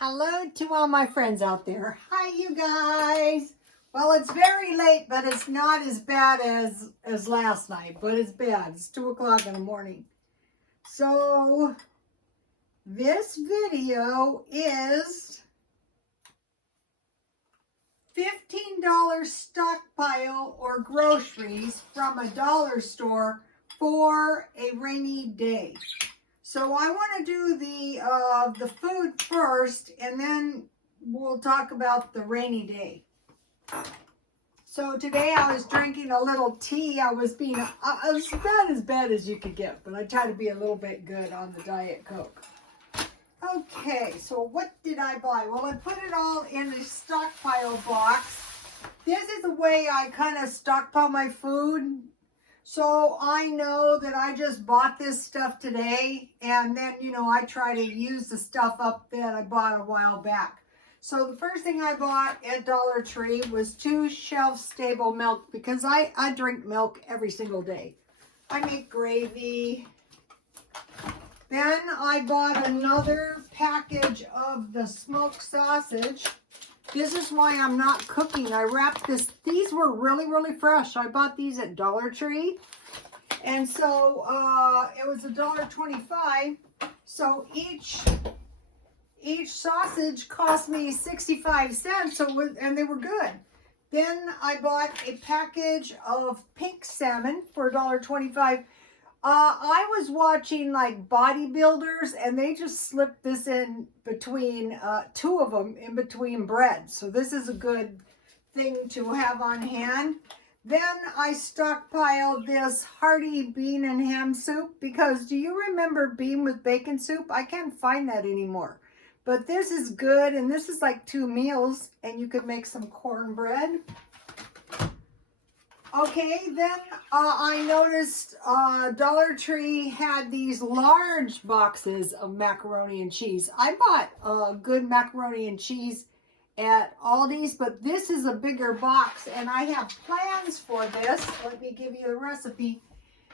Hello to all my friends out there. Hi, you guys. Well, it's very late, but it's not as bad as last night, but it's bad. It's 2 o'clock in the morning. So this video is $15 stockpile or groceries from a dollar store for a rainy day. So I want to do the food first, and then we'll talk about the rainy day. So today I was drinking a little tea. I was about as bad as you could get, but I try to be a little bit good on the Diet Coke. Okay, so what did I buy? Well, I put it all in a stockpile box. This is the way I kind of stockpile my food. So I know that I just bought this stuff today, and then, I try to use the stuff up that I bought a while back. So the first thing I bought at Dollar Tree was 2 shelf-stable milk, because I drink milk every single day. I make gravy. Then I bought another package of the smoked sausage. This is why I'm not cooking. I wrapped this. These were really, really fresh. I bought these at Dollar Tree. And so it was $1.25. So each sausage cost me 65 cents. And they were good. Then I bought a package of pink salmon for $1.25. I was watching like bodybuilders, and they just slipped this in between 2 of them in between bread. So this is a good thing to have on hand. Then I stockpiled this hearty bean and ham soup, because do you remember bean with bacon soup? I can't find that anymore. But this is good, and this is like 2 meals, and you could make some cornbread. Okay, then I noticed Dollar Tree had these large boxes of macaroni and cheese. I bought good macaroni and cheese at Aldi's, but this is a bigger box, and I have plans for this. Let me give you the recipe.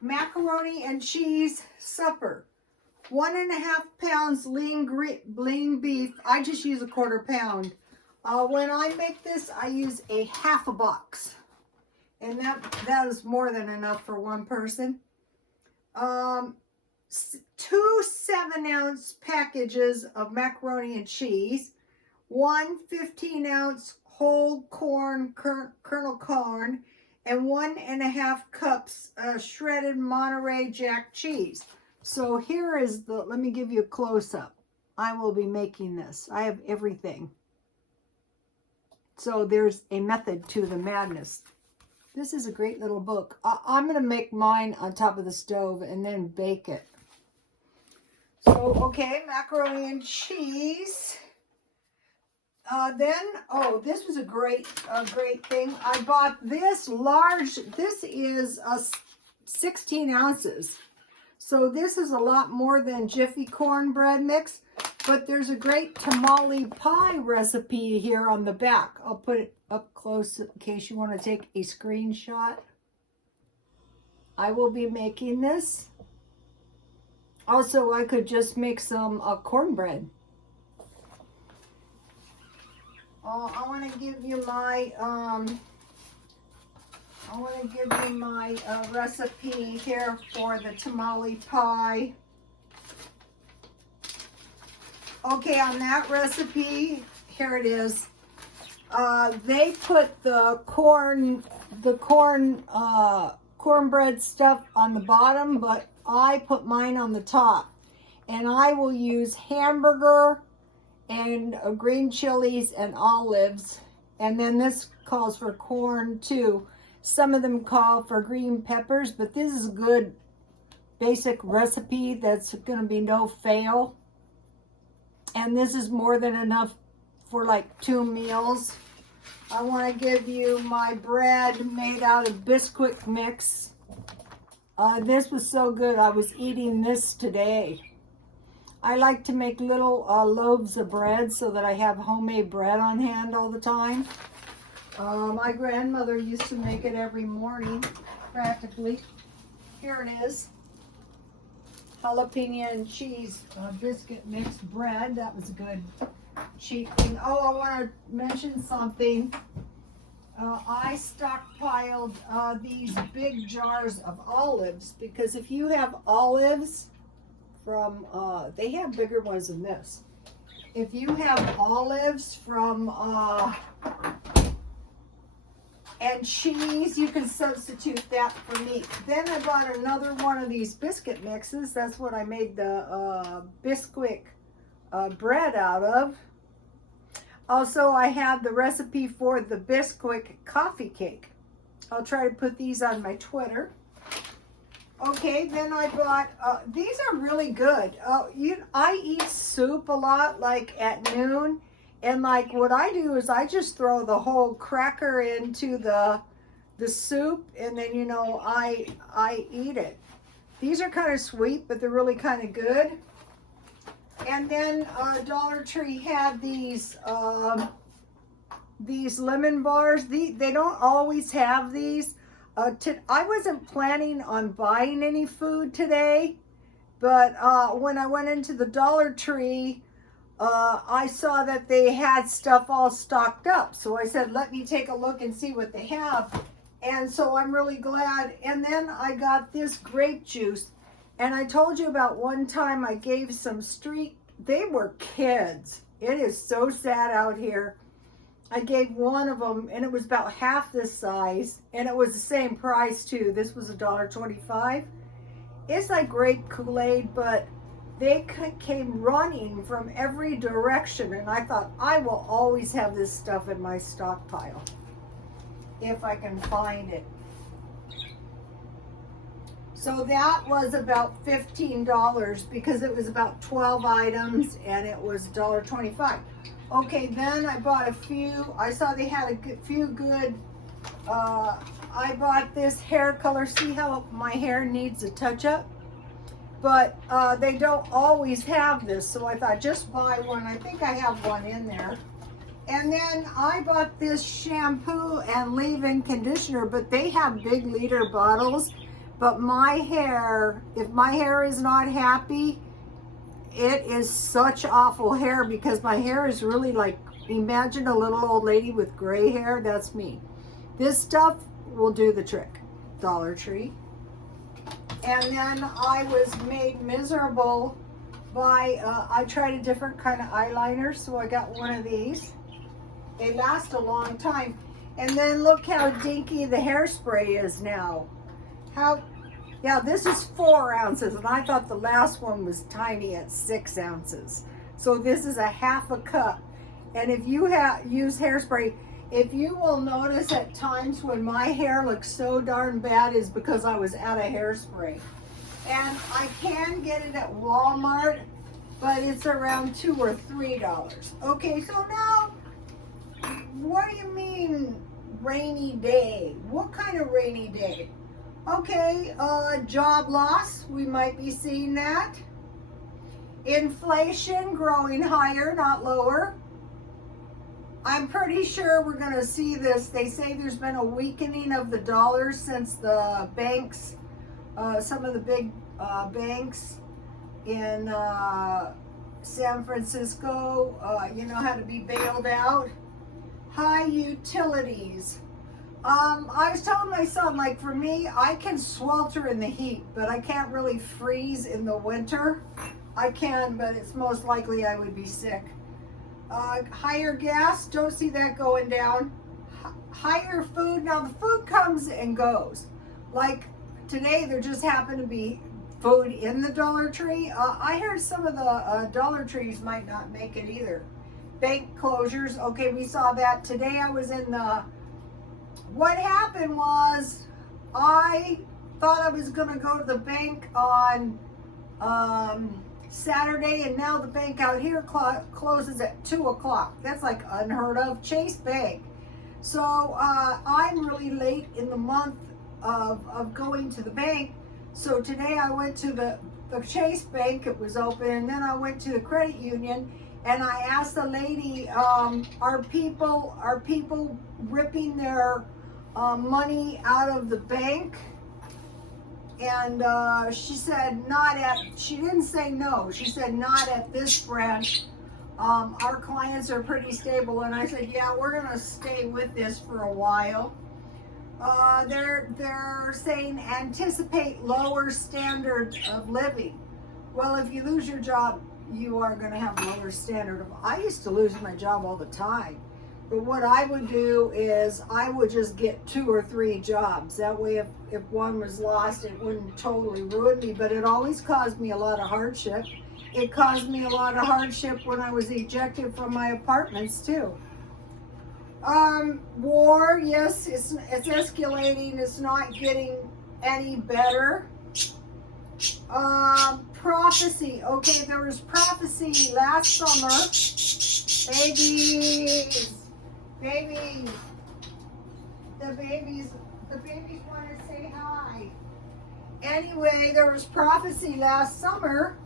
Macaroni and cheese supper. 1.5 pounds lean beef. I just use a 1/4 pound. When I make this, I use a half a box. And that is more than enough for one person. 2 7-ounce packages of macaroni and cheese. 1 15-ounce whole corn, kernel corn. And 1.5 cups shredded Monterey Jack cheese. So here is let me give you a close-up. I will be making this. I have everything. So there's a method to the madness. This is a great little book. I'm going to make mine on top of the stove and then bake it. So, okay, macaroni and cheese. This was a great thing. I bought this large. This is 16 ounces. So this is a lot more than Jiffy cornbread mix. But there's a great tamale pie recipe here on the back. I'll put it up close in case you want to take a screenshot. I will be making this. Also, I could just make some cornbread. I want to give you my recipe here for the tamale pie. Okay, on that recipe, here it is. They put the cornbread stuff on the bottom, but I put mine on the top. And I will use hamburger and green chilies and olives. And then this calls for corn too. Some of them call for green peppers, but this is a good basic recipe that's going to be no fail. And this is more than enough for like 2 meals. I want to give you my bread made out of Bisquick mix. This was so good. I was eating this today. I like to make little loaves of bread so that I have homemade bread on hand all the time. My grandmother used to make it every morning, practically. Here it is. Jalapeno and cheese biscuit mixed bread. That was good. cheap thing. Oh, I want to mention something. I stockpiled these big jars of olives because if you have olives from, they have bigger ones than this. If you have olives from, and cheese, you can substitute that for meat. Then I bought another one of these biscuit mixes. That's what I made the Bisquick bread out of. Also, I have the recipe for the Bisquick coffee cake. I'll try to put these on my Twitter. Okay, then I bought, these are really good. I eat soup a lot, like at noon. And like what I do is I just throw the whole cracker into the soup, and then, you know, I eat it. These are kind of sweet, but they're really kind of good. And then Dollar Tree had these lemon bars. They don't always have these. I wasn't planning on buying any food today, but when I went into the Dollar Tree, I saw that they had stuff all stocked up. So I said, let me take a look and see what they have. And so I'm really glad. And then I got this grape juice. And I told you about one time I gave some they were kids. It is so sad out here. I gave one of them and it was about half this size. And it was the same price too. This was $1.25. It's like grape Kool-Aid, but they came running from every direction, and I thought, I will always have this stuff in my stockpile if I can find it. So that was about $15 because it was about 12 items and it was $1.25. Okay, then I bought a few. I saw they had a few good, I bought this hair color. See how my hair needs a touch-up? But they don't always have this, so I thought just buy one. I think I have one in there. And then I bought this shampoo and leave-in conditioner, but they have big liter bottles. But my hair, if my hair is not happy, it is such awful hair because my hair is really like, imagine a little old lady with gray hair. That's me. This stuff will do the trick. Dollar Tree. And then I was made miserable by, I tried a different kind of eyeliner, so I got one of these. They last a long time. And then look how dinky the hairspray is now. Yeah, this is 4 ounces, and I thought the last one was tiny at 6 ounces. So this is a half a cup. And if you use hairspray, if you will notice at times when my hair looks so darn bad is because I was out of hairspray. And I can get it at Walmart, but it's around $2 or $3. Okay, so now, what do you mean rainy day? What kind of rainy day? Okay, job loss, we might be seeing that. Inflation growing higher, not lower. I'm pretty sure we're going to see this. They say there's been a weakening of the dollar since the banks, some of the big banks in San Francisco, you know, had to be bailed out. High utilities. I was telling my son, like for me, I can swelter in the heat, but I can't really freeze in the winter. I can, but it's most likely I would be sick. Higher gas, don't see that going down. Higher food, now the food comes and goes. Like today, there just happened to be food in the Dollar Tree. I heard some of the Dollar Trees might not make it either. Bank closures, okay, we saw that. Today I was in the, what happened was, I thought I was gonna go to the bank on Saturday, and now the bank out here closes at 2 o'clock. That's like unheard of. Chase Bank. So I'm really late in the month of going to the bank. So today I went to the Chase Bank. It was open, and then I went to the credit union, and I asked the lady, are people ripping their money out of the bank? And she said, she didn't say no. She said, not at this branch. our clients are pretty stable. And I said, yeah, we're going to stay with this for a while. They're saying anticipate lower standard of living. Well, if you lose your job, you are going to have a lower standard of. I used to lose my job all the time, but what I would do is I would just get 2 or 3 jobs. That way, if one was lost, it wouldn't totally ruin me. But it always caused me a lot of hardship. It caused me a lot of hardship when I was ejected from my apartments too. War, yes, it's escalating. It's not getting any better. Prophecy. Okay, there was prophecy last summer. Babies. The babies want to say hi. Anyway, there was prophecy last summer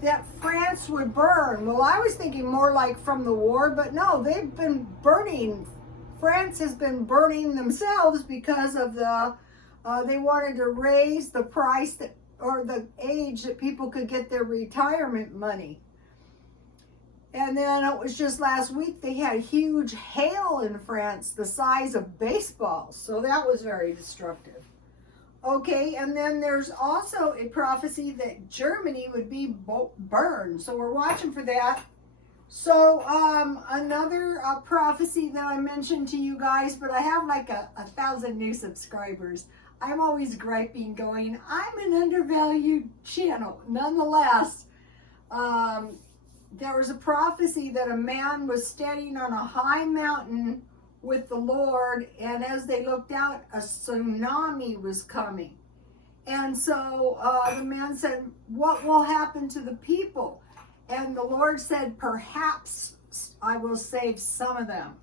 that France would burn. Well, I was thinking more like from the war, but no, they've been burning. France has been burning themselves because of the, they wanted to raise the price that, or the age that people could get their retirement money. And then it was just last week, they had huge hail in France, the size of baseballs. So that was very destructive. Okay, and then there's also a prophecy that Germany would be burned. So we're watching for that. So another prophecy that I mentioned to you guys, but I have like 1,000 new subscribers. I'm always griping going, I'm an undervalued channel. Nonetheless, there was a prophecy that a man was standing on a high mountain with the Lord, and as they looked out, a tsunami was coming. And so the man said, what will happen to the people? And the Lord said, perhaps I will save some of them.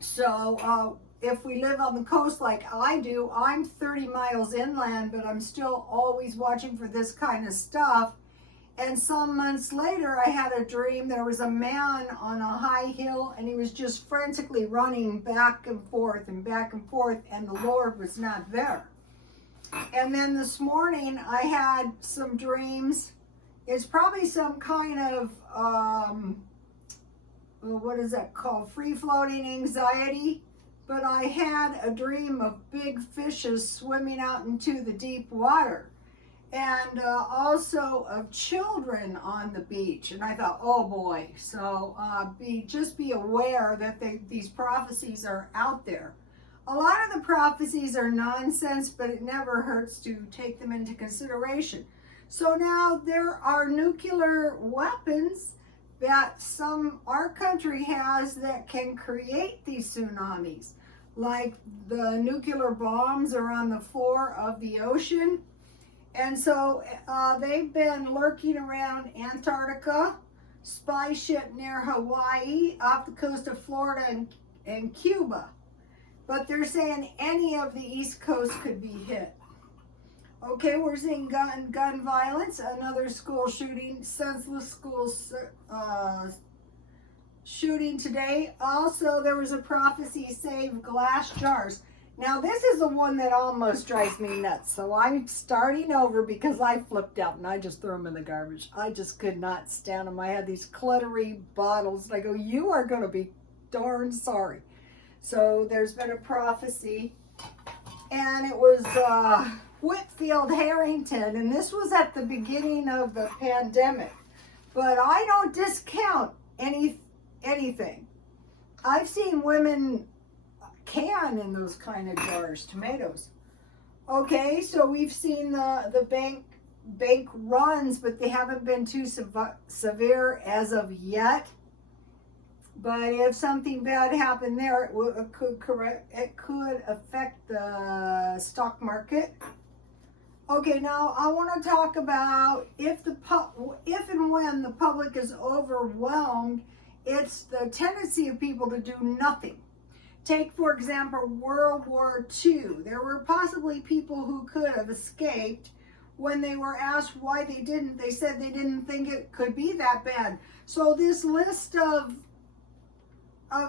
So if we live on the coast like I do, I'm 30 miles inland, but I'm still always watching for this kind of stuff. And some months later, I had a dream. There was a man on a high hill, and he was just frantically running back and forth, and the Lord was not there. And then this morning, I had some dreams. It's probably some kind of, what is that called? Free-floating anxiety. But I had a dream of big fishes swimming out into the deep water. And also of children on the beach. And I thought, oh boy. So just be aware that these prophecies are out there. A lot of the prophecies are nonsense, but it never hurts to take them into consideration. So now there are nuclear weapons that our country has that can create these tsunamis. Like the nuclear bombs are on the floor of the ocean. And so they've been lurking around Antarctica, spy ship near Hawaii, off the coast of Florida and Cuba. But they're saying any of the East Coast could be hit. Okay, we're seeing gun violence, another school shooting, senseless school shooting today. Also, there was a prophecy, save glass jars. Now, this is the one that almost drives me nuts. So I'm starting over because I flipped out and I just threw them in the garbage. I just could not stand them. I had these cluttery bottles. And I go, you are going to be darn sorry. So there's been a prophecy. And it was Whitfield Harrington. And this was at the beginning of the pandemic. But I don't discount anything. I've seen women can in those kind of jars, tomatoes. Okay, so we've seen the bank runs, but they haven't been too severe as of yet. But if something bad happened there, it could affect the stock market. Okay, now I want to talk about if and when the public is overwhelmed, it's the tendency of people to do nothing. Take, for example, World War II. There were possibly people who could have escaped. When they were asked why they didn't, they said they didn't think it could be that bad. So this list of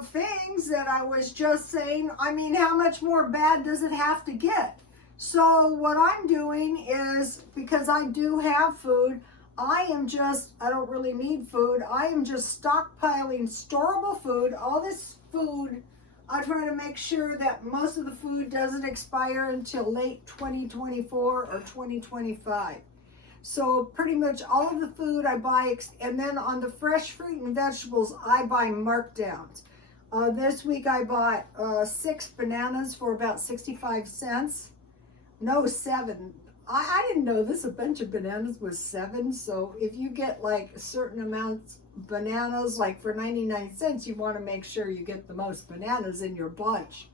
things that I was just saying, I mean, how much more bad does it have to get? So what I'm doing is, because I do have food, I don't really need food. I am just stockpiling storable food. All this food, I try to make sure that most of the food doesn't expire until late 2024 or 2025. So pretty much all of the food I buy, and then on the fresh fruit and vegetables, I buy markdowns. This week I bought 6 bananas for about 65 cents. No, 7. I didn't know this. A bunch of bananas was 7. So if you get like certain amounts of bananas, like for 99 cents, you want to make sure you get the most bananas in your bunch.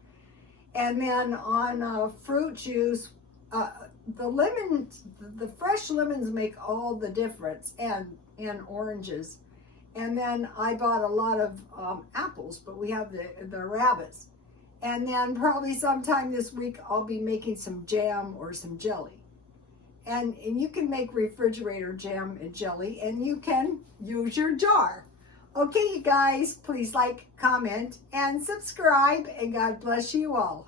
And then on fruit juice, the fresh lemons make all the difference, and oranges. And then I bought a lot of apples, but we have the rabbits. And then probably sometime this week I'll be making some jam or some jelly. And you can make refrigerator jam and jelly, and you can use your jar. Okay, you guys, please like, comment, and subscribe, and God bless you all.